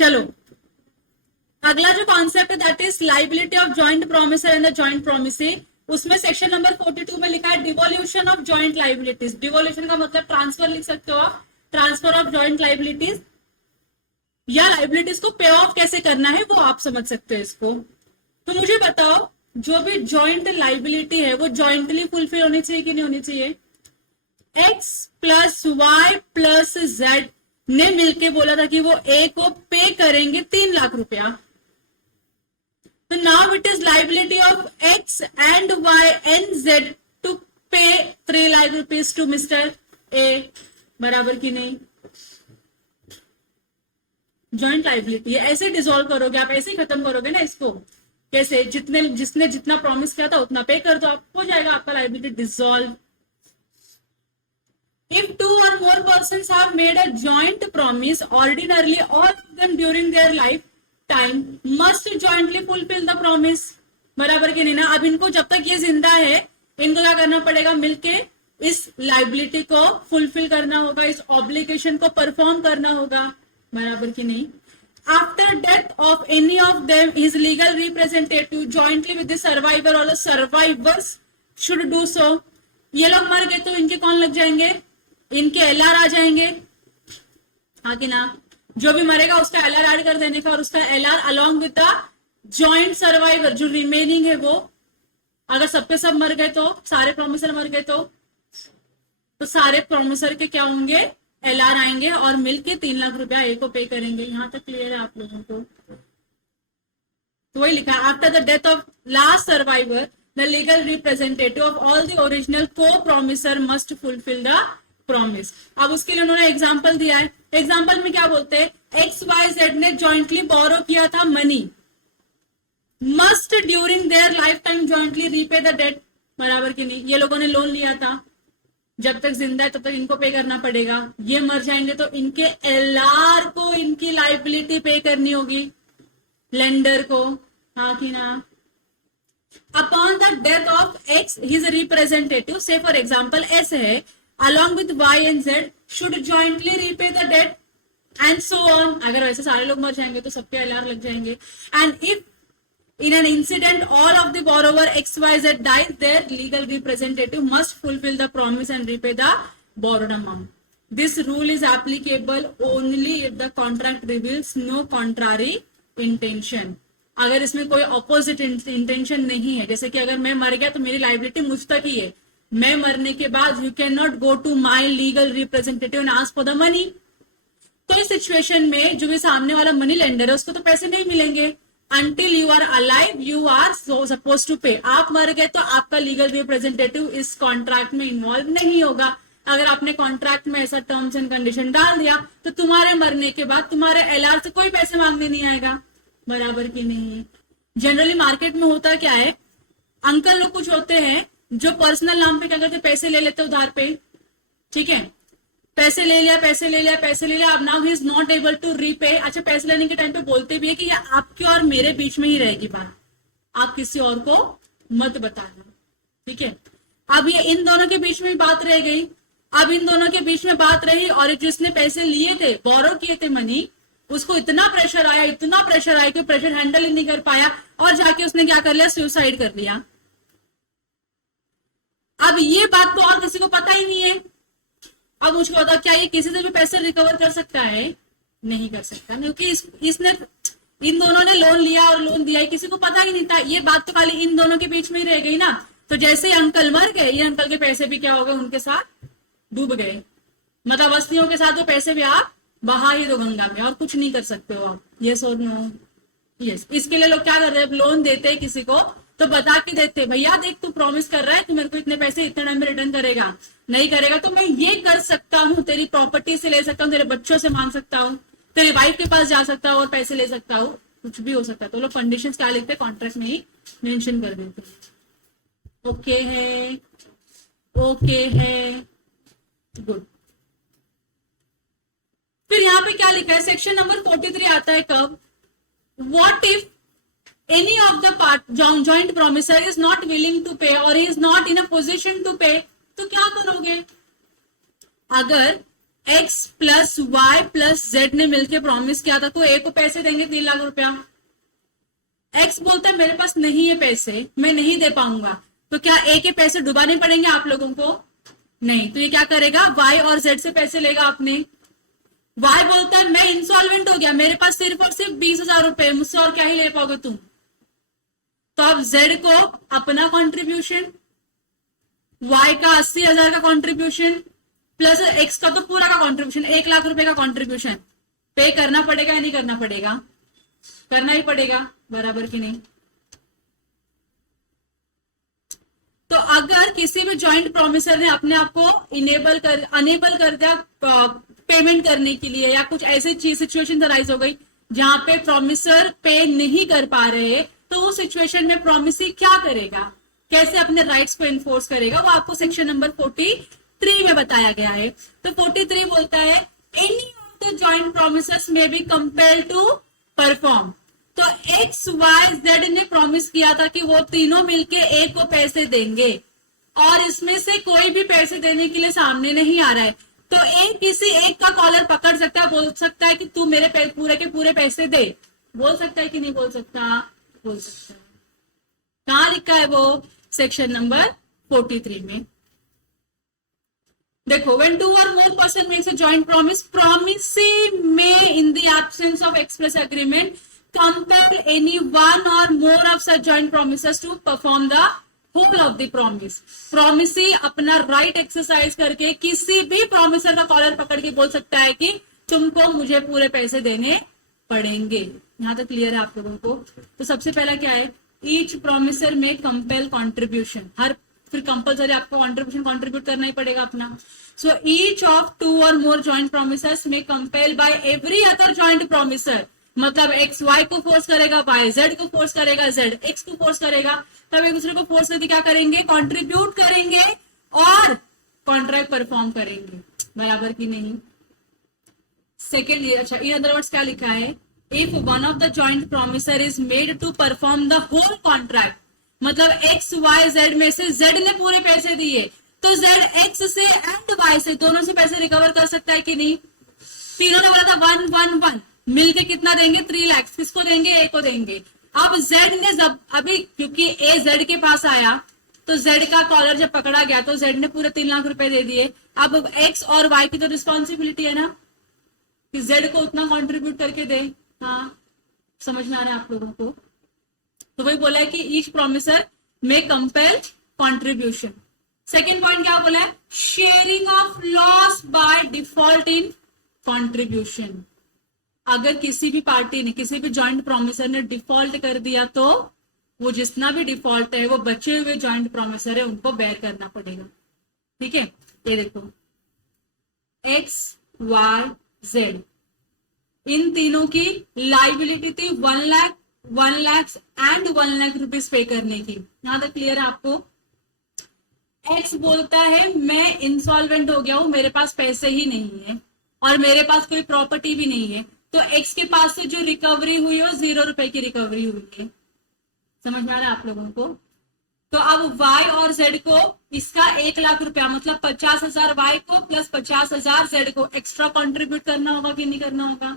चलो अगला जो कॉन्सेप्ट है that is liability of joint promisor and the joint promisee. उसमें सेक्शन नंबर 42 में लिखा है devolution of joint liabilities. Devolution का मतलब ट्रांसफर लिख सकते हो आप, ट्रांसफर ऑफ जॉइंट लाइबिलिटीज या लाइबिलिटीज को पे ऑफ कैसे करना है वो आप समझ सकते हो इसको। तो मुझे बताओ जो भी जॉइंट लाइबिलिटी है वो जॉइंटली फुलफिल होनी चाहिए कि नहीं होनी चाहिए। X plus Y plus z ने मिलके बोला था कि वो ए को पे करेंगे 3 लाख रुपया। तो now it is liability of x and y and z to pay 3 lakh rupees to mister A, बराबर की नहीं। जॉइंट लाइबिलिटी है, ऐसे डिसॉल्व करोगे आप, ऐसे ही खत्म करोगे ना इसको। कैसे? जिसने जितना प्रॉमिस किया था उतना पे कर दो, आप हो जाएगा आपका liability dissolve. If 2 or more persons have made a joint promise, ordinarily all of them during their lifetime must jointly fulfill the promise. बराबर के नहीं ना। अब इनको जब तक ये जिंदा है इनको क्या करना पड़ेगा, मिलके इस लाइबिलिटी को फुलफिल करना होगा, इस ऑब्लिगेशन को परफॉर्म करना होगा, बराबर की नहीं। After death of any of them, his legal representative jointly with the survivor or the survivors should do so. ये लोग मर गए तो इनके कौन लग जाएंगे, इनके एलआर आ जाएंगे, हाँ कि ना। जो भी मरेगा उसका एलआर ऐड कर देने का और उसका LR along with the joint survivor जो रिमेनिंग है वो। अगर सबके सब मर गए तो, सारे प्रोमिसर मर गए तो सारे प्रोमिसर के क्या होंगे, एलआर आएंगे और मिलके 3 लाख रुपया ए को पे करेंगे। यहां तक क्लियर है आप लोगों को? तो वही लिखा है after the death of last survivor the legal representative of all the original co promisor must fulfil the promise. अब उसके लिए उन्होंने एग्जाम्पल दिया है। एग्जाम्पल में क्या बोलते हैं, एक्स वाई जेड ने जॉइंटली बोरो किया था money, must during their life time jointly repay the debt, बराबर की नहीं। ये लोगों ने लोन लिया था, जब तक जिंदा है तब तक इनको पे करना पड़ेगा। ये मर जाएंगे तो इनके एलआर को इनकी लाइबिलिटी पे करनी होगी लेंडर को, हाँ कि ना। Upon the death of x his representative, से फॉर एग्जाम्पल एस है, along with y and z should jointly repay the debt and so on। अगर वैसे सारे लोग मर जाएंगे तो सबके एलआर लग जाएंगे। and if in an incident all of the borrower xyz dies, their legal representative must fulfill the promise and repay the borrowed amount. This rule is applicable only if the contract reveals no contrary intention। अगर इसमें कोई opposite intention नहीं है, जैसे कि अगर मैं मर गया तो मेरी लाइबिलिटी मुझ तक ही है, मैं मरने के बाद you can not go to my legal representative and ask for the money. तो इस सिचुएशन में जो भी सामने वाला मनी लेंडर है उसको तो पैसे नहीं मिलेंगे। Until you are alive you are suppose to pay. आप मर गए तो आपका लीगल रिप्रेजेंटेटिव इस कॉन्ट्रैक्ट में इन्वॉल्व नहीं होगा। अगर आपने कॉन्ट्रैक्ट में ऐसा टर्म्स एंड कंडीशन डाल दिया तो तुम्हारे मरने के बाद तुम्हारे एलआर से कोई पैसे मांगने नहीं आएगा, बराबर की नहीं। जनरली मार्केट में होता क्या है, अंकल लोग कुछ होते हैं जो पर्सनल नाम पे क्या करते, पैसे ले लेते उधार पे, ठीक है, पैसे ले लिया पैसे ले लिया पैसे ले लिया, अब now he is not able to repay. अच्छा, पैसे लेने के टाइम पे बोलते भी है कि ये आपके और मेरे बीच में ही रहेगी बात, आप किसी और को मत बताना, ठीक है। अब ये इन दोनों के बीच में बात रह गई। अब इन दोनों के बीच में बात रही और जिसने पैसे लिए थे, बोरो किए थे मनी, उसको इतना प्रेशर आया कि प्रेशर हैंडल ही नहीं कर पाया और जाके उसने क्या कर लिया, सुसाइड कर लिया। अब ये बात तो और किसी को पता ही नहीं है। अब मुझको बताओ क्या ये किसी से भी पैसे रिकवर कर सकता है? नहीं कर सकता, क्योंकि इसने इन दोनों ने लोन लिया और लोन दिया, किसी को पता ही नहीं था। ये बात तो खाली इन दोनों के बीच में ही रह गई ना। तो जैसे ही अंकल मर गए, ये अंकल के पैसे भी क्या हो गए, उनके साथ डूब गए। मतलब असलियों के साथ वो पैसे भी आप बहा ही दो गंगा में, और कुछ नहीं कर सकते हो आप। यस और नो? यस। इसके लिए लोग क्या कर रहे हैं, लोन देते हैं किसी को तो बता के देते, भैया देख तू प्रॉमिस कर रहा है तू मेरे को इतने पैसे इतने टाइम में रिटर्न करेगा, नहीं करेगा तो मैं ये कर सकता हूँ, तेरी प्रॉपर्टी से ले सकता हूँ, तेरे बच्चों से मांग सकता हूँ, तेरी वाइफ के पास जा सकता हूँ और पैसे ले सकता हूँ, कुछ भी हो सकता है। तो लोग कंडीशंस क्या लिखते हैं, कॉन्ट्रैक्ट में ही मेंशन कर देते हैं। ओके है, ओके है, गुड। फिर यहाँ पे क्या लिखा है, सेक्शन नंबर 43 आता है कब, what if any of the part joint promisor is not willing to pay or he is not in a position to pay, तो क्या करोगे? अगर x plus Y plus z ने मिलकर प्रॉमिस किया था, तो ए को पैसे देंगे 3 लाख रुपया। एक्स बोलता है मेरे पास नहीं है पैसे, मैं नहीं दे पाऊंगा, तो क्या ए के पैसे डुबाने पड़ेंगे आप लोगों को? नहीं। तो ये क्या करेगा, वाई और जेड से पैसे लेगा आपने। वाई बोलता है मैं इंसॉल्वेंट हो गया, मेरे पास सिर्फ और सिर्फ 20,000 रुपए, मुझसे और क्या ही ले पाओगे तुम। तो अब जेड को अपना कॉन्ट्रीब्यूशन, वाई का 80,000 का कॉन्ट्रीब्यूशन प्लस एक्स का तो पूरा का कॉन्ट्रीब्यूशन 1 लाख रुपए का कॉन्ट्रीब्यूशन पे करना पड़ेगा या नहीं करना पड़ेगा? करना ही पड़ेगा, बराबर की नहीं। तो अगर किसी भी जॉइंट प्रोमिसर ने अपने आप को अनेबल कर दिया पेमेंट करने के लिए, या कुछ ऐसी चीज सिचुएशन अराइज हो गई जहां पे प्रोमिसर पे नहीं कर पा रहे, तो उस सिचुएशन में प्रोमिसी क्या करेगा, कैसे अपने राइट्स को इन्फोर्स करेगा, वो आपको सेक्शन नंबर 43 में बताया गया है। तो 43 बोलता है any of the joint promisors में बी कंपेल्ड टू परफॉर्म। तो एक्स वाई जेड ने प्रॉमिस किया था कि वो तीनों मिलके ए को पैसे देंगे, और इसमें से कोई भी पैसे देने के लिए सामने नहीं आ रहा है, तो ए किसी एक का कॉलर पकड़ सकता है, बोल सकता है कि तू मेरे पूरे के पूरे पैसे दे। बोल सकता है कि नहीं बोल सकता? बोल सकता है। कहां लिखा है वो? सेक्शन नंबर 43 में। देखो, when two or more person makes a joint promise, promisee may in the absence of express agreement compel any one or more of such joint promises to perform the whole of the promise. Promisee अपना right exercise करके किसी भी promiser का collar पकड़ के बोल सकता है कि तुमको मुझे पूरे पैसे देने पड़ेंगे। यहां तक क्लियर है आप लोगों को? तो सबसे पहला क्या है, ईच प्रोमिसर में कंपेल कॉन्ट्रीब्यूशन, हर फिर कंपल्सरी आपको कंट्रीब्यूट करना ही पड़ेगा अपना। सो ईच ऑफ 2 और मोर जॉइंट प्रोमिसर्स में compel by every other joint promisor, मतलब एक्स वाई को फोर्स करेगा, वाई जेड को फोर्स करेगा, जेड एक्स को फोर्स करेगा, तब एक दूसरे को फोर्स करके क्या करेंगे, कंट्रीब्यूट करेंगे और कॉन्ट्रैक्ट परफॉर्म करेंगे, बराबर की नहीं। सेकेंड, अच्छा इन अदर वर्ड्स क्या लिखा है, if one of the joint promisor is made to perform the whole contract, मतलब एक्स वाई जेड में से जेड ने पूरे पैसे दिए, तो जेड एक्स से एंड वाई से दोनों से पैसे रिकवर कर सकता है कि नहीं? तीनों ने बोला था 1-1-1, मिलके कितना देंगे, 3 लाख। किसको देंगे? ए को देंगे। अब जेड ने जब अभी क्योंकि ए जेड के पास आया, तो जेड का कॉलर जब पकड़ा गया तो जेड ने पूरे 3 लाख रुपए दे दिए। अब एक्स और वाई की तो रिस्पॉन्सिबिलिटी है ना कि जेड को उतना कॉन्ट्रीब्यूट करके दे। हाँ, समझ में आ रहा है आप लोगों को? तो वही बोला है कि ईच प्रोमिसर में कंपेल कॉन्ट्रीब्यूशन। सेकेंड पॉइंट क्या बोला है, sharing of loss by default in contribution. अगर किसी भी पार्टी ने, किसी भी जॉइंट प्रोमिसर ने डिफॉल्ट कर दिया, तो वो जितना भी डिफॉल्ट है वो बचे हुए जॉइंट प्रोमिसर है उनको बेयर करना पड़ेगा। ठीक है, ये देखो एक्स वाई जेड, इन तीनों की लाइबिलिटी थी 1 लाख, 1 लाख एंड 1 लाख रुपीज पे करने की। यहां तक क्लियर है आपको? एक्स बोलता है मैं इंसॉल्वेंट हो गया हूं, मेरे पास पैसे ही नहीं है और मेरे पास कोई प्रॉपर्टी भी नहीं है, तो एक्स के पास से जो रिकवरी हुई है 0 रुपए की रिकवरी हुई है। समझ में आ रहा है आप लोगों को? तो अब वाई और जेड को इसका 1 लाख रुपया, मतलब 50,000 वाई को प्लस 50,000 जेड को एक्स्ट्रा कंट्रीब्यूट करना होगा कि नहीं करना होगा?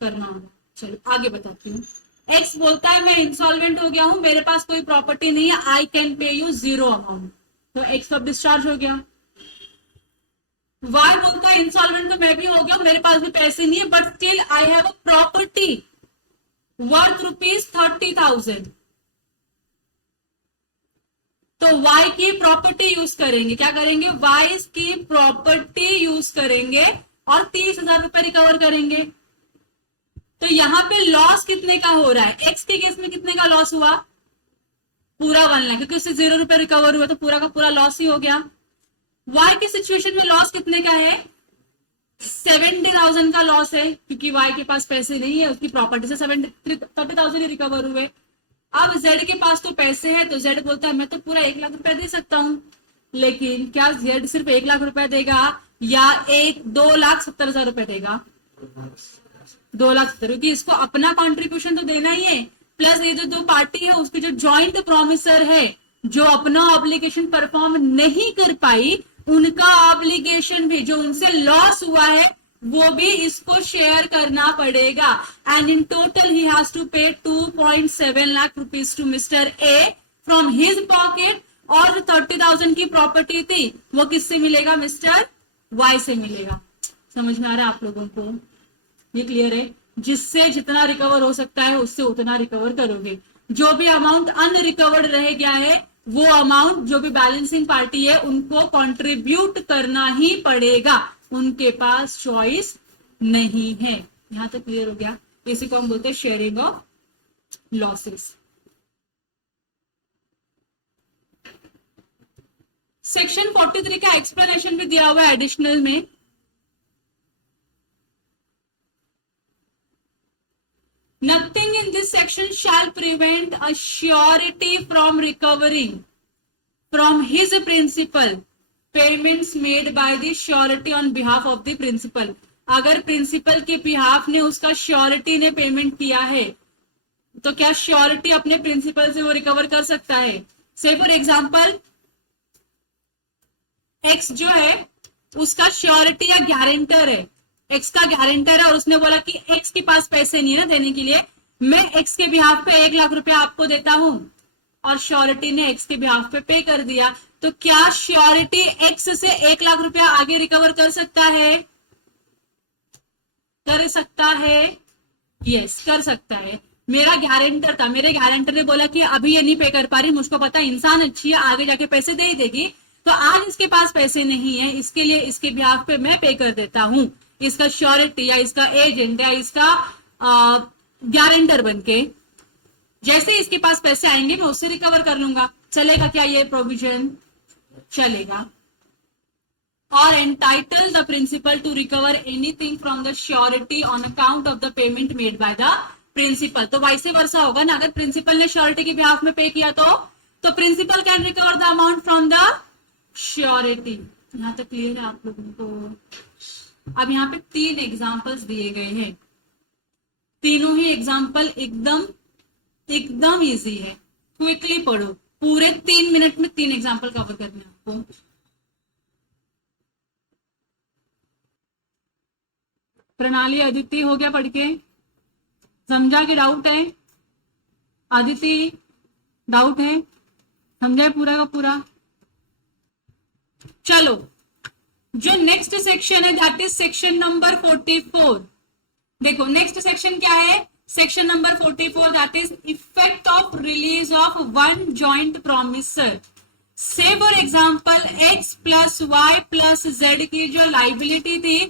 करना होगा। चलो आगे बताती हूँ। एक्स बोलता है मैं इंसॉल्वेंट हो गया हूं, मेरे पास कोई प्रॉपर्टी नहीं है, I can pay you 0 amount, तो एक्स तो डिस्चार्ज हो गया। वाई बोलता है इंसॉल्वेंट तो मैं भी हो गया, मेरे पास भी पैसे नहीं है, but still I have a property worth ₹30,000, तो वाई की प्रॉपर्टी यूज करेंगे। क्या करेंगे? वाई की प्रॉपर्टी यूज करेंगे और 30,000 रुपए रिकवर करेंगे। तो यहां पे लॉस कितने का हो रहा है? एक्स के केस में कितने का लॉस हुआ? पूरा 1 लाख, क्योंकि उससे 0 रुपए रिकवर हुआ, तो पूरा का पूरा लॉस ही हो गया। वाई की सिचुएशन में लॉस कितने का है? 70,000 का लॉस है, क्योंकि वाई के पास पैसे नहीं है, उसकी प्रॉपर्टी से 30,000 ही रिकवर हुए। अब जेड के पास तो पैसे है, तो जेड बोलता है मैं तो पूरा 1 लाख रुपया दे सकता हूं, लेकिन क्या जेड सिर्फ 1 लाख रुपया देगा या 2,70,000 रुपए देगा? 2,70,000, क्योंकि इसको अपना कॉन्ट्रीब्यूशन तो देना ही है, प्लस ये जो 2 पार्टी है उसके जो जॉइंट प्रोमिसर है, जो अपना ऑब्लिगेशन परफॉर्म नहीं कर पाई, उनका ऑब्लिगेशन भी, जो उनसे लॉस हुआ है वो भी इसको शेयर करना पड़ेगा। And in total he has to pay 2.7 lakh rupees to mister A from his pocket, और जो 30,000 की प्रॉपर्टी थी वो किससे मिलेगा? मिस्टर वाई से मिलेगा। समझ में आ रहा है आप लोगों को? ये क्लियर है? जिससे जितना रिकवर हो सकता है उससे उतना रिकवर करोगे। जो भी अमाउंट अनरिकवर्ड रह गया है वो अमाउंट जो भी बैलेंसिंग पार्टी है उनको कंट्रीब्यूट करना ही पड़ेगा, उनके पास चॉइस नहीं है। यहां तक क्लियर हो गया? इसी को हम बोलते हैं शेयरिंग ऑफ लॉसेस। सेक्शन 43 का एक्सप्लेनेशन भी दिया हुआ है एडिशनल में। Nothing in this section shall prevent a surety from recovering from his principal payments made by the surety on behalf of the principal। अगर प्रिंसिपल के बिहाफ ने उसका श्योरिटी ने पेमेंट किया है तो क्या श्योरिटी अपने प्रिंसिपल से वो रिकवर कर सकता है? से फॉर एग्जाम्पल एक्स जो है उसका श्योरिटी या गारंटर है, एक्स का गारंटर है और उसने बोला कि एक्स के पास पैसे नहीं है ना देने के लिए, मैं एक्स के बिहाफ पे 1 लाख रुपया आपको देता हूं, और श्योरिटी ने एक्स के बिहाफ पे पे कर दिया, तो क्या श्योरिटी एक्स से 1 लाख रुपया आगे रिकवर कर सकता है? कर सकता है? यस, कर सकता है। मेरा गारंटर था, मेरे गारंटर ने बोला कि अभी ये नहीं पे कर पा रही, मुझको पता इंसान अच्छी है, आगे जाके पैसे दे ही देगी, तो आज इसके पास पैसे नहीं है, इसके लिए इसके बिहाफ पे मैं पे कर देता हूं, इसका श्योरिटी या इसका एजेंट या इसका गारंटर बनके। जैसे इसके पास पैसे आएंगे मैं उससे रिकवर कर लूंगा। चलेगा क्या ये प्रोविजन? चलेगा। और entitle the principal to recover anything from the surety on account of the payment made by the principal. तो वैसे वर्षा होगा ना, अगर प्रिंसिपल ने श्योरिटी के बिहाफ में पे किया तो principal can recover the amount from the surety. यहां तक क्लियर है आप लोगों को? अब यहाँ पे 3 एग्जाम्पल्स दिए गए हैं, तीनों ही एग्जाम्पल एकदम इजी है, क्विकली पढ़ो, पूरे 3 मिनट में 3 एग्जाम्पल कवर करने आपको। प्रणाली अदिति हो गया पढ़ के? समझा कि डाउट है? अदिति डाउट है? समझा पूरा का पूरा? चलो, जो नेक्स्ट सेक्शन है दैट इज सेक्शन नंबर 44। देखो नेक्स्ट सेक्शन क्या है? Section number 44 that is effect of release of one joint promisor. Say for example x plus Y plus Z की जो लाइबिलिटी थी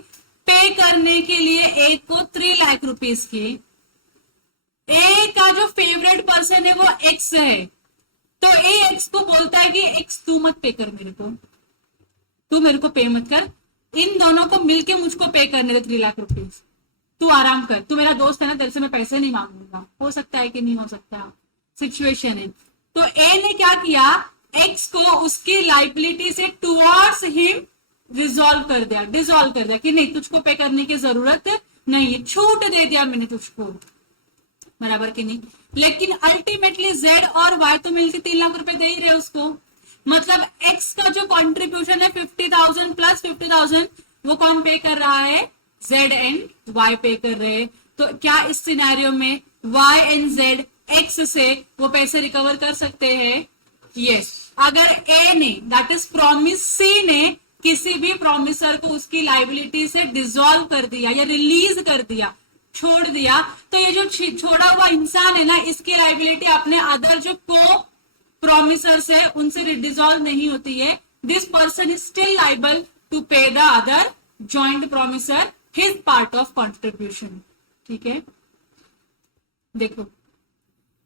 पे करने के लिए a को 3 लाख रुपीस की, a का जो फेवरेट पर्सन है वो x है, तो a x को बोलता है कि x तू मत पे कर मेरे को, तू मेरे को पे मत कर, इन दोनों को मिलके मुझको पे करने दे 3 लाख रुपीस, तू आराम कर, तू मेरा दोस्त है ना, तेरे से मैं पैसे नहीं मांगूंगा। हो सकता है कि नहीं हो सकता, सिचुएशन है। तो ए ने क्या किया, एक्स को उसकी लाइबिलिटी से टुवर्ड्स हिम डिसॉल्व कर दिया कि नहीं तुझको पे करने की जरूरत नहीं है, छूट दे दिया मैंने तुझको, बराबर कि नहीं। लेकिन अल्टीमेटली जेड और वाई तो मिलकर 3 लाख रुपए दे ही रहे उसको, मतलब एक्स का जो कॉन्ट्रीब्यूशन है 50,000 प्लस 50,000 वो कौन पे कर रहा है? जेड एंड वाई पे कर रहे हैं। तो क्या इस सिनेरियो में वाई एंड जेड एक्स से वो पैसे रिकवर कर सकते हैं? यस। अगर ए ने दैट इज प्रॉमिस सी ने किसी भी प्रॉमिसर को उसकी लाइबिलिटी से डिसॉल्व कर दिया या रिलीज कर दिया, छोड़ दिया, तो ये जो छोड़ा हुआ इंसान है ना, इसकी लाइबिलिटी अपने अदर जो को प्रॉमिसर्स है उनसे डिसॉल्व नहीं होती है। This person is still liable to pay the other joint promisor his part of contribution. ठीक है, देखो,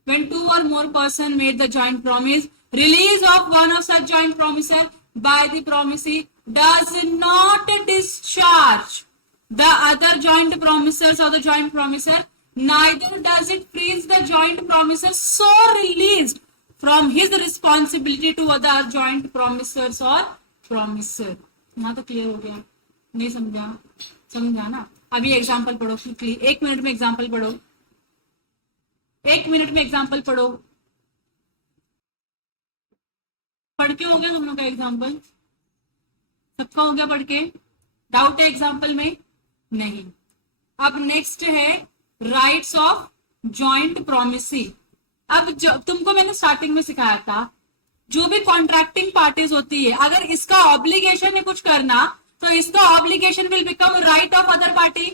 when 2 or more person made the joint promise, release of one of such joint promiser by the promisee does not discharge the other joint promisers or the joint promiser, neither does it freeze the joint promiser so released from his responsibility to other joint promisers or promiser। यहाँ तो clear हो गया? नहीं समझा? समझा ना? अभी example पढ़ो क्विकली, 1 मिनट में एग्जाम्पल पढ़ो, 1 मिनट में एग्जाम्पल पढ़ो। पढ़ के हो गया तुम लोग का एग्जाम्पल? सबका हो गया पढ़ के? डाउट है एग्जाम्पल में? नहीं। अब नेक्स्ट है राइट्स ऑफ जॉइंट प्रोमिसी। अब तुमको मैंने स्टार्टिंग में सिखाया था, जो भी कॉन्ट्रैक्टिंग पार्टीज होती है, अगर इसका ऑब्लिगेशन है कुछ करना, तो इसका obligation will become right of other party,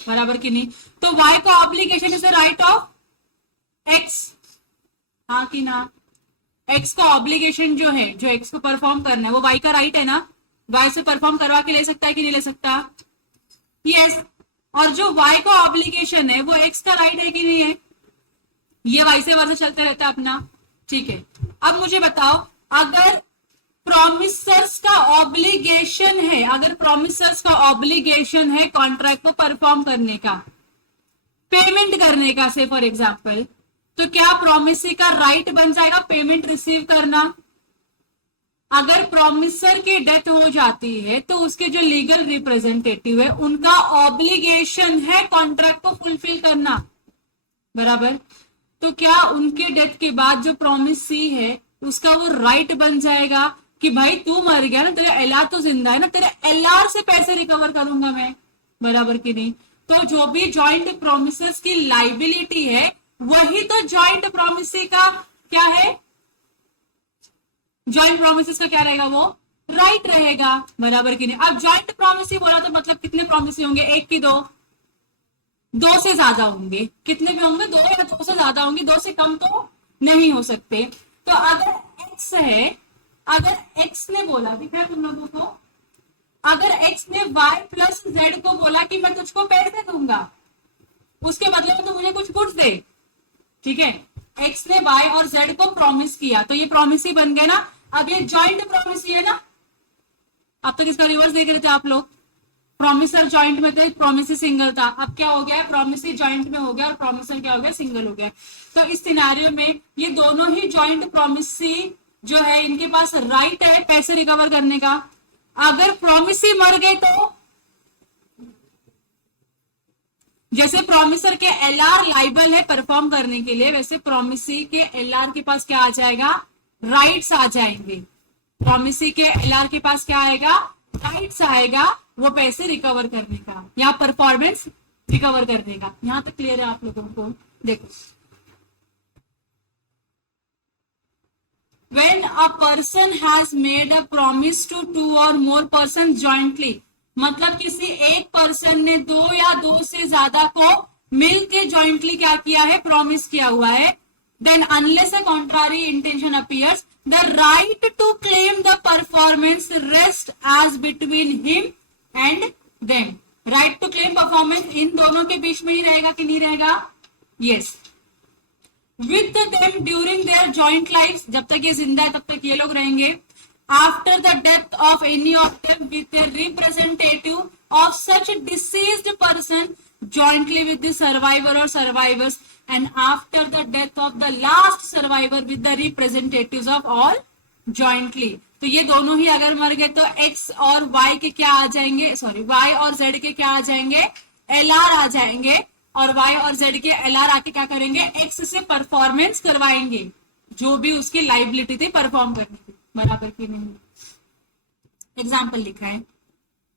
बराबर की नहीं? तो वाई का obligation is right of x, हाँ कि ना? एक्स का ऑब्लिगेशन जो है, जो एक्स को परफॉर्म करना है, वो वाई का राइट है ना? वाई से परफॉर्म करवा के ले सकता है कि नहीं ले सकता? यस। और जो वाई का ऑब्लिगेशन है वो एक्स का राइट है कि नहीं है? ये वाई से वर्ष चलते रहता है अपना, ठीक है। अब मुझे बताओ, अगर प्रोमिसर्स का ऑब्लिगेशन है, अगर प्रोमिसर्स का ऑब्लिगेशन है कॉन्ट्रैक्ट को परफॉर्म करने का, पेमेंट करने का, से फॉर एग्जाम्पल, तो क्या प्रोमिसरी का राइट बन जाएगा पेमेंट रिसीव करना? अगर प्रोमिसर की डेथ हो जाती है तो उसके जो लीगल रिप्रेजेंटेटिव है उनका ऑब्लिगेशन है कॉन्ट्रैक्ट को फुलफिल करना, बराबर? तो क्या उनके डेथ के बाद जो प्रोमिसरी है उसका वो राइट बन जाएगा कि भाई तू मर गया ना, तेरा एलआर तो जिंदा है ना, तेरे एलआर से पैसे रिकवर करूंगा मैं, बराबर की नहीं? तो जो भी जॉइंट प्रोमिसर्स की लाइबिलिटी है वही तो जॉइंट प्रोमिसरी का क्या है, जॉइंट प्रोमिसेस का क्या रहेगा, वो राइट रहेगा, बराबर की नहीं? अब जॉइंट प्रोमिसरी बोला तो मतलब कितने प्रोमिसरी होंगे? एक की दो? दो से ज्यादा होंगे। कितने भी होंगे? दो या दो से ज्यादा होंगे, दो से कम तो नहीं हो सकते। तो अगर एक्स है, अगर एक्स ने बोला, दिखा है तुम लोगों को, अगर एक्स ने वाई प्लस जेड को बोला कि मैं तुझको पैसे दूंगा, उसके बदले में तो मुझे कुछ गुड्स दे, ठीक है? एक्स ने वाई और जेड को प्रॉमिस किया, तो ये प्रॉमिसी बन गए ना। अब ये जॉइंट प्रॉमिसी है ना। अब तो किसका रिवर्स देख रहे थे आप लोग? प्रॉमिसर जॉइंट में थे, प्रॉमिसी सिंगल था। अब क्या हो गया? प्रॉमिसी जॉइंट में हो गया और प्रॉमिसर क्या हो गया? सिंगल हो गया। तो इस सिनेरियो में ये दोनों ही जॉइंट प्रॉमिसी जो है, इनके पास राइट है पैसे रिकवर करने का। अगर प्रॉमिसी मर गए तो जैसे प्रॉमिसर के एलआर लाइबल है परफॉर्म करने के लिए, वैसे प्रॉमिसी के एलआर के पास क्या आ जाएगा? राइट्स आ जाएंगे। प्रॉमिसी के एलआर के पास क्या आएगा? राइट्स आएगा, वो पैसे रिकवर करने का या परफॉर्मेंस रिकवर करने का। यहां तक क्लियर है आप लोगों को? देखो, when a person has made a promise to two or more persons jointly, मतलब किसी एक पर्सन ने दो या दो से ज्यादा को मिलके जॉइंटली क्या किया है? प्रॉमिस किया हुआ है। Then unless a contrary intention appears, the right to claim the performance rest as between him and them. Right to claim performance in दोनों के बीच में ही रहेगा कि नहीं रहेगा? Yes. With them during their joint life, जब तक ये जिंदा है तब तक ये लोग रहेंगे। After the death of any of them, with a representative of such deceased person jointly with the survivor or survivors, and after the death of the last survivor with the representatives of all jointly। तो ये दोनों ही अगर मर गए तो x और y के क्या आ जाएंगे? सॉरी, y और z के क्या आ जाएंगे? LR आ जाएंगे। और y और z के LR आके क्या करेंगे? x से परफॉर्मेंस करवाएंगे, जो भी उसकी लाइबिलिटी थी परफॉर्म करने की, बराबर की नहीं? एग्जाम्पल लिखा है,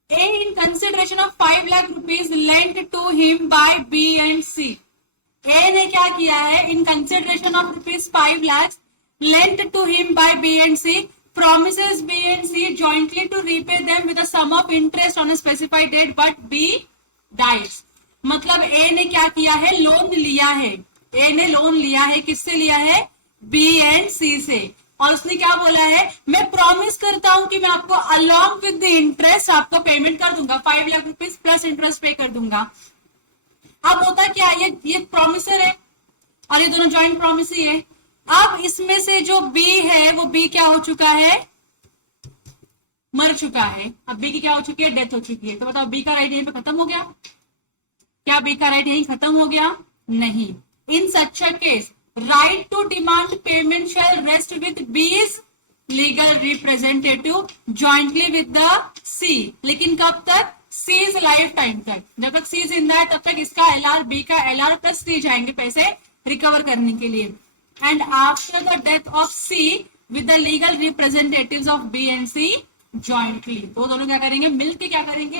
A in consideration of 5 lakh rupees lent to him by B and C. A ने क्या किया है? In consideration of rupees 5 lakh lent to him by B and C, promises B and C jointly to repay them with a sum of interest on a specified date, but B dies। मतलब ए ने क्या किया है? Loan लिया है। ए ने loan लिया है, किससे लिया है? बी एंड सी से। और उसने क्या बोला है? मैं प्रॉमिस करता हूं कि मैं आपको अलॉन्ग विद द इंटरेस्ट आपको पेमेंट कर दूंगा, 5 लाख रुपीज प्लस इंटरेस्ट पे कर दूंगा। अब होता क्या, ये प्रॉमिसर है और ये दोनों जॉइंट प्रॉमिस ही है। अब इसमें से जो बी है वो बी क्या हो चुका है? मर चुका है। अब बी की क्या हो चुकी है? डेथ हो चुकी है। तो बताओ बी का राइट यहीं पे खत्म हो गया? क्या बी का राइट यहीं खत्म हो गया? नहीं। In such a case right to demand payment shall rest with B's legal representative jointly with the C। लेकिन कब तक? C's लाइफ टाइम तक। जब तक C जिंदा है तब तक इसका LR, B का LR प्लस C जाएंगे पैसे रिकवर करने के लिए। And after the death of C with the legal representatives of B and C, jointly, तो दोनों क्या करेंगे, मिलके क्या करेंगे,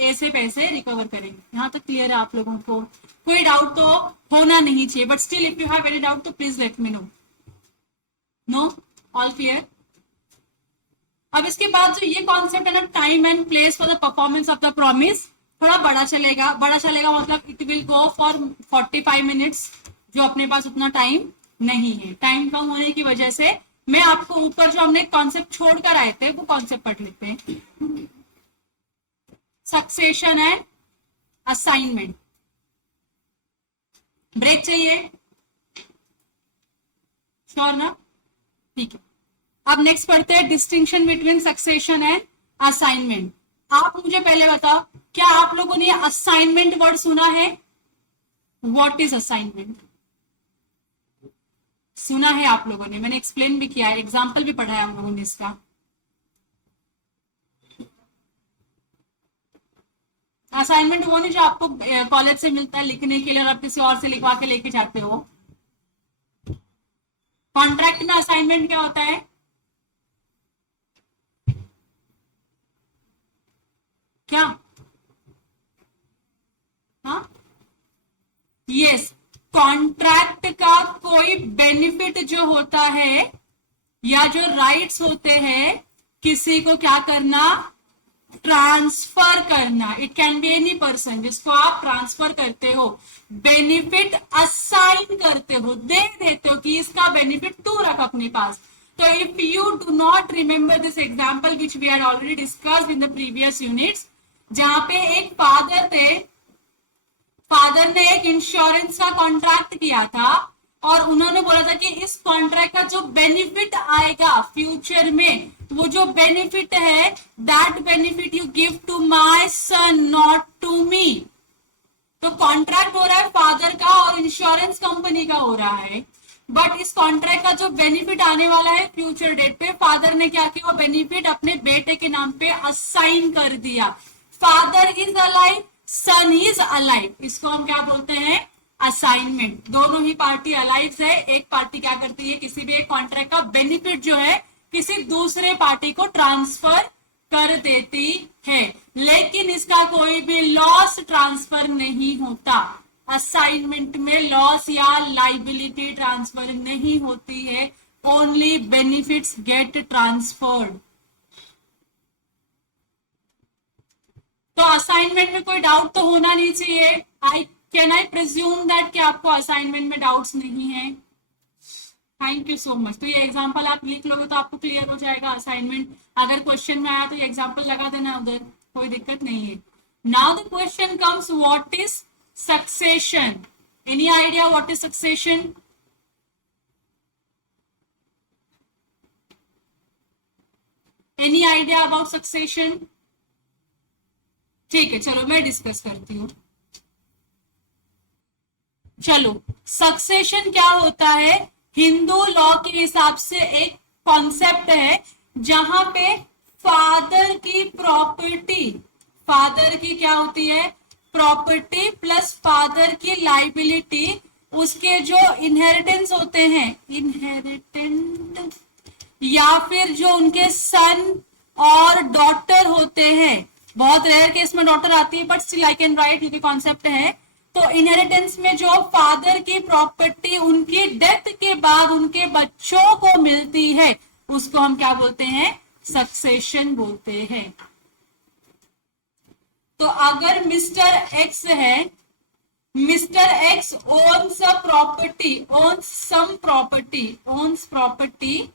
ए से पैसे रिकवर करेंगे। यहाँ तक क्लियर है आप लोगों को? कोई डाउट तो होना नहीं चाहिए, but still if you have any doubt तो please let me know. No, all clear? अब इसके बाद जो ये कॉन्सेप्ट है ना, time and place for the performance of the promise, थोड़ा बड़ा चलेगा। बड़ा चलेगा मतलब it will go for 45 minutes, जो अपने पास उतना टाइम नहीं है। टाइम कम होने की वजह से मैं आपको ऊपर जो हमने कॉन्सेप्ट छोड़कर आए थे वो कॉन्सेप्ट पढ़ लेते हैं। Succession and assignment. ब्रेक चाहिए? श्योर ना? ठीक है। अब नेक्स्ट पढ़ते हैं distinction between succession and assignment. आप मुझे पहले बताओ, क्या आप लोगों ने असाइनमेंट वर्ड सुना है? What is assignment? सुना है आप लोगों ने, मैंने एक्सप्लेन भी किया है, एग्जाम्पल भी पढ़ा है हम लोगों ने इसका। असाइनमेंट वो नहीं जो आपको कॉलेज से मिलता है लिखने के लिए और आप किसी और से लिखवा के लेके जाते हो। कॉन्ट्रैक्ट में असाइनमेंट क्या होता है? क्या? हाँ, यस, कॉन्ट्रैक्ट का कोई बेनिफिट जो होता है या जो राइट्स होते हैं, किसी को क्या करना, ट्रांसफर करना। It can be any person जिसको आप ट्रांसफर करते हो, बेनिफिट असाइन करते हो, दे देते हो कि इसका बेनिफिट तू रख अपने पास। तो if you do not remember this example which we had already discussed in the previous units, जहां पे एक फादर थे, फादर ने एक इंश्योरेंस का कॉन्ट्रैक्ट किया था और उन्होंने बोला था कि इस कॉन्ट्रैक्ट का जो बेनिफिट आएगा फ्यूचर में, वो जो बेनिफिट है, that benefit you give to my son, not to me. तो कॉन्ट्रैक्ट हो रहा है फादर का और इंश्योरेंस कंपनी का हो रहा है, बट इस कॉन्ट्रैक्ट का जो बेनिफिट आने वाला है फ्यूचर डेट पे, फादर ने क्या किया, वो बेनिफिट अपने बेटे के नाम पे असाइन कर दिया। Father is alive, son is alive, इसको हम क्या बोलते हैं, असाइनमेंट। दोनों ही पार्टी अलाइव है, एक पार्टी क्या करती है, किसी भी एक कॉन्ट्रैक्ट का बेनिफिट जो है किसी दूसरे पार्टी को ट्रांसफर कर देती है, लेकिन इसका कोई भी लॉस ट्रांसफर नहीं होता। असाइनमेंट में लॉस या लाइबिलिटी ट्रांसफर नहीं होती है, ओनली बेनिफिट्स गेट ट्रांसफर्ड। तो असाइनमेंट में कोई डाउट तो होना नहीं चाहिए। कैन आई प्रिज्यूम दैट कि आपको असाइनमेंट में डाउट्स नहीं है? Thank you so much. तो ये एग्जांपल आप लिख लोगे तो आपको क्लियर हो जाएगा असाइनमेंट। अगर क्वेश्चन में आया तो ये एग्जांपल लगा देना उधर, कोई दिक्कत नहीं है। Now the question comes, what is succession? Any idea what is succession? Any idea about succession? ठीक है, चलो मैं डिस्कस करती हूँ। चलो, सक्सेशन क्या होता है? हिंदू लॉ के हिसाब से एक कॉन्सेप्ट है जहां पे फादर की प्रॉपर्टी, फादर की क्या होती है, प्रॉपर्टी प्लस फादर की लाइबिलिटी, उसके जो इनहेरिटेंस होते हैं, इनहेरिटेंट, या फिर जो उनके सन और डॉटर होते हैं, बहुत रेयर केस में डॉटर आती है but still I can write, क्योंकि कॉन्सेप्ट है। तो इनहेरिटेंस में जो फादर की प्रॉपर्टी उनकी डेथ के बाद उनके बच्चों को मिलती है, उसको हम क्या बोलते हैं, सक्सेशन बोलते हैं। तो अगर मिस्टर एक्स है, mister x owns a property, owns some property, owns property,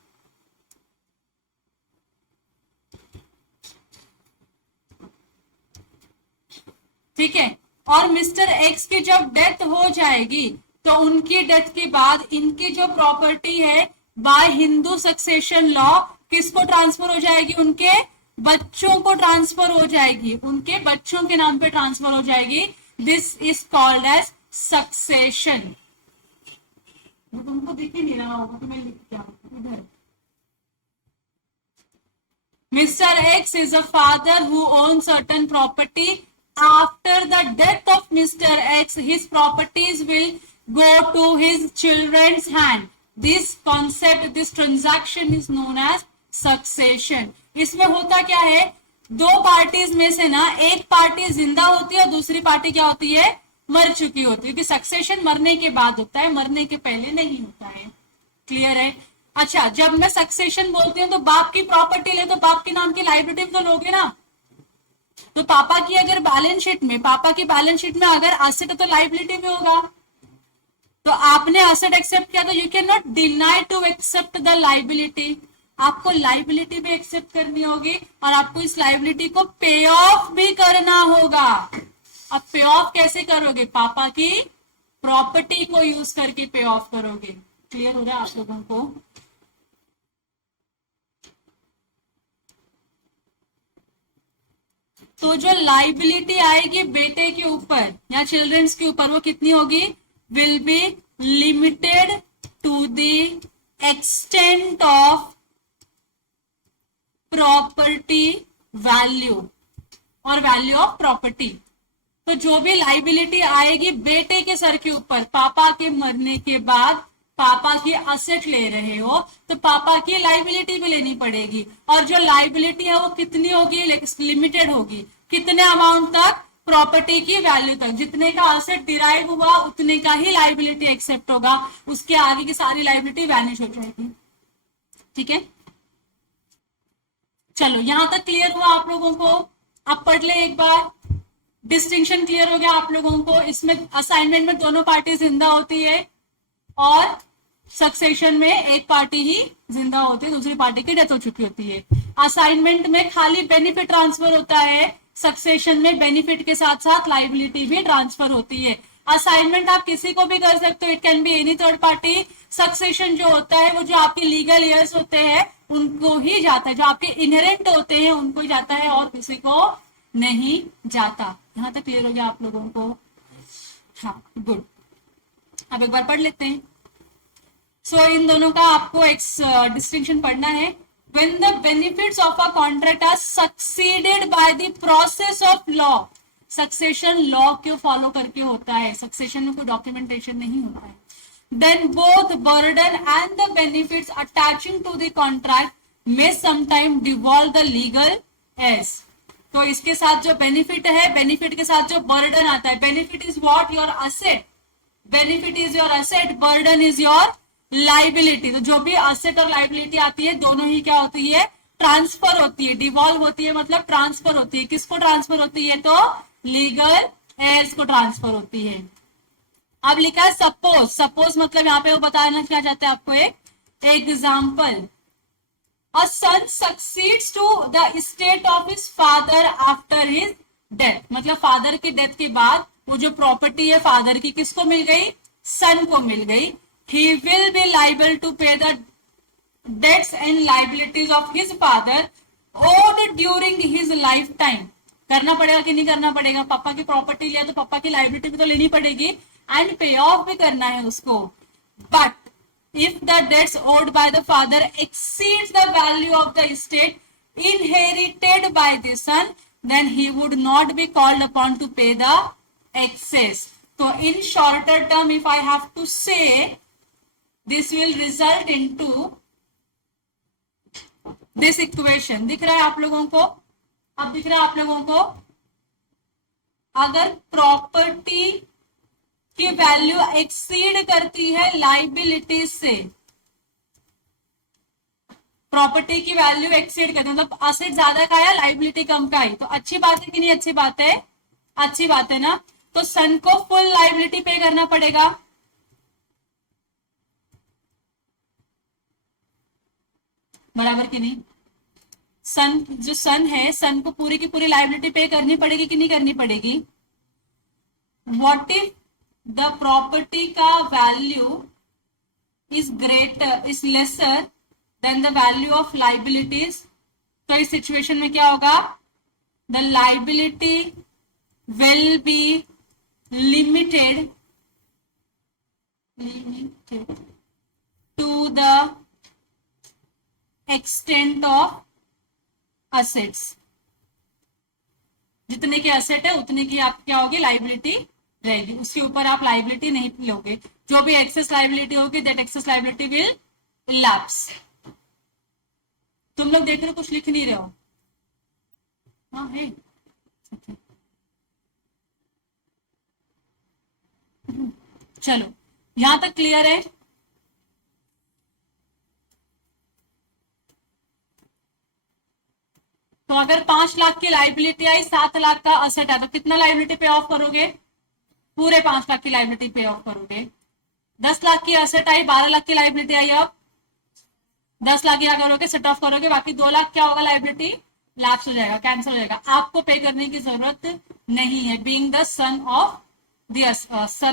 ठीक है, और मिस्टर एक्स की जब डेथ हो जाएगी तो उनकी डेथ के बाद इनकी जो प्रॉपर्टी है बाय हिंदू सक्सेशन लॉ किसको ट्रांसफर हो जाएगी, उनके बच्चों को ट्रांसफर हो जाएगी, उनके बच्चों के नाम पे ट्रांसफर हो जाएगी। This is called as succession. तुमको दिख ही नहीं रहा होगा तो मैं लिख क्या इधर, Mr. X is a father who owns certain property. After the death of Mr. X, his properties will go to his children's hand. This concept, this transaction is known as succession. इसमें होता क्या है, दो parties में से ना एक party जिंदा होती है और दूसरी पार्टी क्या होती है, मर चुकी होती है, क्योंकि सक्सेशन मरने के बाद होता है, मरने के पहले नहीं होता है। क्लियर है? अच्छा, जब मैं सक्सेशन बोलती हूँ तो बाप की प्रॉपर्टी ले तो बाप के नाम की लाइबिलिटी तो लोगे ना। तो पापा की अगर बैलेंस शीट में, पापा की बैलेंस शीट में अगर एसेट है तो लाइबिलिटी भी होगा। तो आपने एसेट एक्सेप्ट किया तो you can not deny to accept the liability. आपको लाइबिलिटी भी एक्सेप्ट करनी होगी और आपको इस लाइबिलिटी को पे ऑफ भी करना होगा। अब पे ऑफ कैसे करोगे, पापा की प्रॉपर्टी को यूज करके पे ऑफ करोगे। क्लियर हो रहा है आप लोगों को? तो जो लाइबिलिटी आएगी बेटे के ऊपर या चिल्ड्रंस के ऊपर, वो कितनी होगी, will be limited to the extent of property value और वैल्यू ऑफ प्रॉपर्टी। तो जो भी लाइबिलिटी आएगी बेटे के सर के ऊपर, पापा के मरने के बाद पापा की असेट ले रहे हो तो पापा की लाइबिलिटी भी लेनी पड़ेगी। और जो लाइबिलिटी है वो कितनी होगी, लिमिटेड होगी। कितने अमाउंट तक, प्रॉपर्टी की वैल्यू तक। जितने का असेट डिराइव हुआ उतने का ही लाइबिलिटी एक्सेप्ट होगा, उसके आगे की सारी लाइबिलिटी वैनिश हो जाएगी। ठीक है, चलो यहां तक क्लियर हुआ आप लोगों को? अब पढ़ ले एक बार, डिस्टिंक्शन क्लियर हो गया आप लोगों को? इसमें असाइनमेंट में दोनों पार्टी जिंदा होती है और सक्सेशन में एक पार्टी ही जिंदा होती है, दूसरी पार्टी की डेथ हो चुकी होती है। असाइनमेंट में खाली बेनिफिट ट्रांसफर होता है, सक्सेशन में बेनिफिट के साथ साथ लाइबिलिटी भी ट्रांसफर होती है। असाइनमेंट आप किसी को भी कर सकते हो, it can be any third party. Succession जो होता है वो जो आपके लीगल ईयर्स होते हैं उनको ही जाता है, जो आपके इनहेरेंट होते हैं उनको ही जाता है और किसी को नहीं जाता। यहां तक क्लियर हो गया आप लोगों को? हाँ, गुड। अब एक बार पढ़ लेते हैं। सो इन दोनों का आपको एक डिस्टिंक्शन पढ़ना है। When the benefits of a contract are succeeded by the process of law, succession law क्यों फॉलो करके होता है, सक्सेशन में कोई डॉक्यूमेंटेशन नहीं होता है। Then both burden and the benefits attaching to the contract may sometime devolve the legal heirs. तो इसके साथ जो बेनिफिट है, बेनिफिट के साथ जो बर्डन आता है, benefit is what, your asset, benefit is your asset, burden is your liability. तो जो भी असेट और लाइबिलिटी आती है दोनों ही क्या होती है, ट्रांसफर होती है। डिवॉल्व होती है मतलब ट्रांसफर होती है। किसको ट्रांसफर होती है, तो लीगल हेयर्स को ट्रांसफर होती है। अब लिखा है सपोज, सपोज मतलब यहाँ पे वो बताना क्या चाहते हैं आपको, एक example. A son succeeds to the state of his father after his death, मतलब फादर की डेथ के बाद वो जो प्रॉपर्टी है फादर की किसको मिल गई, सन को मिल गई। He will be liable to pay the debts and liabilities of his father owed during his lifetime. करना पड़ेगा कि नहीं करना पड़ेगा? पापा की प्रॉपर्टी लिया तो पापा की लाइबिलिटी भी तो लेनी पड़ेगी एंड पे ऑफ भी करना है उसको। But if the debts owed by the father exceeds the value of the estate inherited by the son, then he would not be called upon to pay the excess. तो in shorter term if I have to say, this will result into this equation। दिख रहा है आप लोगों को? अब दिख रहा है आप लोगों को? अगर प्रॉपर्टी की वैल्यू एक्सीड करती है लाइबिलिटी से, प्रॉपर्टी की वैल्यू एक्सीड करती है मतलब असेट ज्यादा का आया लाइबिलिटी कम का आई, तो अच्छी बात है कि नहीं अच्छी बात है? अच्छी बात है ना। तो सन को फुल लाइबिलिटी पे करना पड़ेगा। बराबर कि नहीं? सन जो सन है, सन को पूरी की पूरी लाइबिलिटी पे करनी पड़ेगी कि नहीं करनी पड़ेगी? व्हाट इफ द प्रॉपर्टी का value is greater, is lesser than the value of liabilities? तो इस सिचुएशन में क्या होगा, the liability will be limited to the extent of assets. जितने के असेट है उतने की आप क्या होगी, लाइबिलिटी रहेगी, उसके ऊपर आप लाइबिलिटी नहीं लोगे। जो भी एक्सेस लाइबिलिटी होगी that excess liability will lapse. तुम लोग देख रहे हो, कुछ लिख नहीं रहे हो? हाँ है। चलो, यहां तक क्लियर है? तो अगर 5 लाख की लाइबिलिटी आई, 7 लाख का असेट है, तो कितना लाइबिलिटी पे ऑफ करोगे? पूरे 5 लाख की लाइबिलिटी पे ऑफ करोगे। 10 लाख की असेट आई, 12 लाख की लाइबिलिटी आई, अब 10 लाख क्या करोगे? सेट ऑफ करोगे, बाकी 2 लाख क्या होगा? लाइबिलिटी लैप्स हो जाएगा, कैंसिल हो जाएगा, आपको पे करने की जरूरत नहीं है, being the son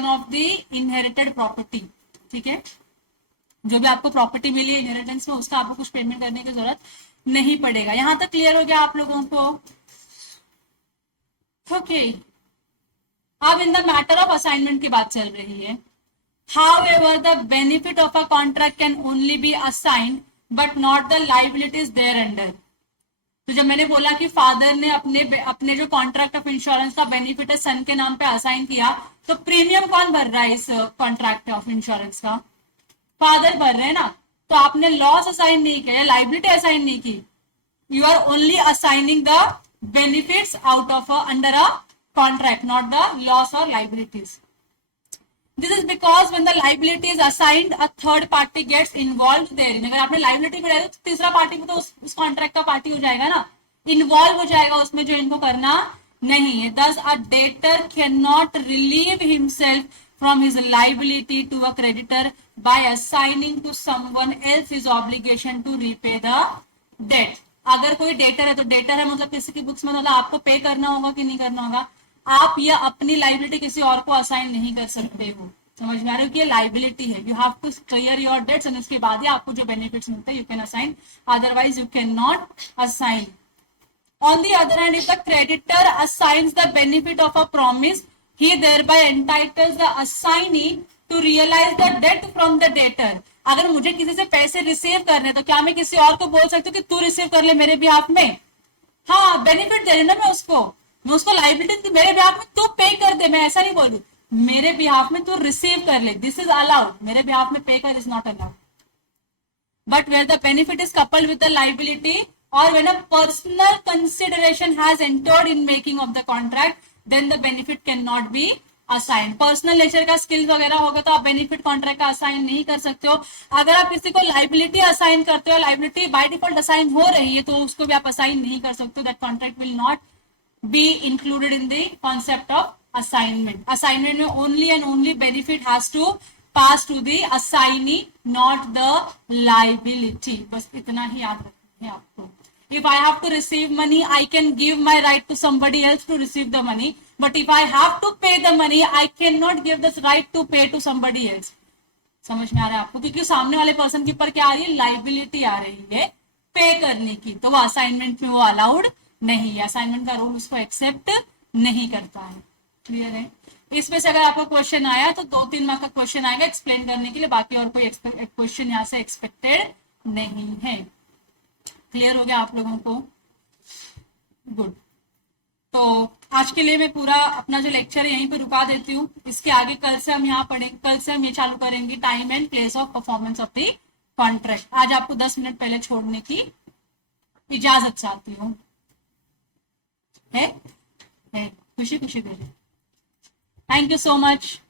of the inherited property. ठीक है, जो भी आपको प्रॉपर्टी मिली है इनहेरिटेंस में, उसका आपको कुछ पेमेंट करने की जरूरत नहीं पड़ेगा। यहां तक क्लियर हो गया आप लोगों को? ओके, अब in the matter of assignment की बात चल रही है। However, the benefit of a contract can only be assigned, but not the liabilities thereunder. तो जब मैंने बोला कि फादर ने अपने जो कॉन्ट्रैक्ट ऑफ इंश्योरेंस का बेनिफिट है सन के नाम पे असाइन किया, तो प्रीमियम कौन भर रहा है इस कॉन्ट्रैक्ट ऑफ इंश्योरेंस का? फादर भर रहे हैं ना। तो आपने लॉस असाइन नहीं किया, लाइबिलिटी असाइन नहीं की, you are only assigning the benefits out of under a contract, not the loss और liabilities. This is because when the liability is assigned, a third party gets involved therein. अगर आपने liability में डाली तो तीसरा party भी तो उस कॉन्ट्रैक्ट का पार्टी हो जाएगा ना, इन्वॉल्व हो जाएगा उसमें, जो इनको करना नहीं है। Thus, a debtor cannot relieve himself from his liability to a creditor by assigning to someone else his obligation to repay the debt. अगर कोई डेटर है तो डेटर है मतलब किसी की बुक्स में, मतलब आपको पे करना होगा कि नहीं करना होगा। आप ये अपनी लाइबिलिटी किसी और को असाइन नहीं कर सकते हो। समझ में आ रहा है कि ये लाइबिलिटी है, you have to clear your debts and उसके बाद ही आपको जो बेनिफिट्स मिलते हैं you can assign, otherwise you can not assign. On the other hand, if the creditor assigns the benefit of a promise, he thereby entitles the assignee to realize the debt from the debtor. अगर मुझे किसी से पैसे receive करने तो क्या मैं किसी और को बोल सकती हूँ कि तू रिसीव कर ले मेरे बिहाफ में? हाँ, बेनिफिट दे रही ना मैं उसको लाइबिलिटी मेरे बिहाफ में तू पे कर दे, मैं ऐसा नहीं बोलू, मेरे बिहाफ में तू रिसीव कर ले, दिस इज अलाउड। मेरे बिहाफ में पे कर is not allowed. But where the benefit is coupled with the liability और when a personal consideration has entered in making of the contract, then the benefit can not be assign. Personal nature का skills वगैरह होगा तो आप benefit contract का assign नहीं कर सकते हो। अगर आप किसी को लाइबिलिटी असाइन करते हो, लाइबिलिटी बाय डिफॉल्ट असाइन हो रही है, तो उसको भी आप असाइन नहीं कर सकते, that contract will not be included in the concept of assignment. Assignment में only and only benefit has to pass to the assignee, not the liability. बस इतना ही याद रखना है आपको। If I have to receive money, I can give my right to somebody else to receive the money. But if I have to pay the money, I cannot give this right to pay to somebody else. समझ में आ रहा है आपको? क्योंकि सामने वाले person के ऊपर क्या आ रही है? लाइबिलिटी आ रही है पे करने की, तो वो असाइनमेंट में वो अलाउड नहीं है, असाइनमेंट का रूल उसको एक्सेप्ट नहीं करता है। क्लियर है? इसमें से अगर आपको क्वेश्चन आया तो 2-3 मार्क का क्वेश्चन आएगा एक्सप्लेन करने के लिए, बाकी और कोई क्वेश्चन यहाँ से एक्सपेक्टेड नहीं है। क्लियर हो गया आप लोगों को? गुड। तो आज के लिए मैं पूरा अपना जो लेक्चर है यहीं पे रुका देती हूँ। इसके आगे कल से हम यहाँ पढ़ेंगे, कल से हम ये चालू करेंगे time and place of performance of the contract. आज आपको 10 मिनट पहले छोड़ने की इजाजत चाहती हूँ। है खुशी खुशी दे रहे। Thank you so much.